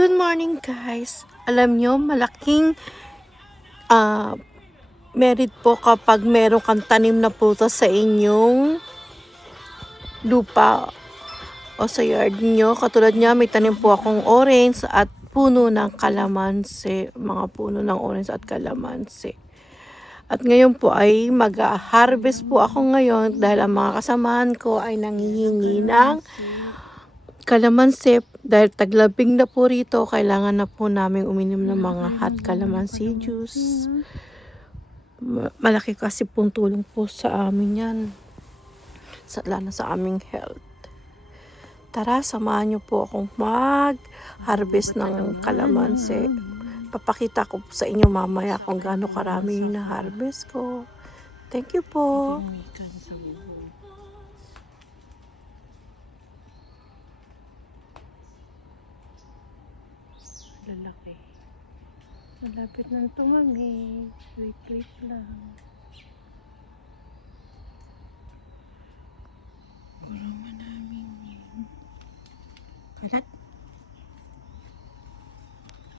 Good morning guys. Alam nyo, malaking merit po kapag meron kang tanim na prutas sa inyong lupa o sa yard nyo. Katulad niya, may tanim po akong orange at puno ng kalamansi. Mga puno ng orange at kalamansi. At ngayon po ay mag-harvest po ako ngayon dahil ang mga kasamahan ko ay nanghihingi ng kalamansi. Dahil taglabing na po rito, kailangan na po namin uminom ng mga hot calamansi juice. Malaki kasi pong tulong po sa amin yan. Lalo sa aming health. Tara, samahan niyo po akong mag-harvest ng kalamansi. Papakita ko sa inyo mamaya kung gaano karami yung na-harvest ko. Thank you po. Lalaki. Malapit nang tumami. Wait lang. Gulungan namin yun. Kalat.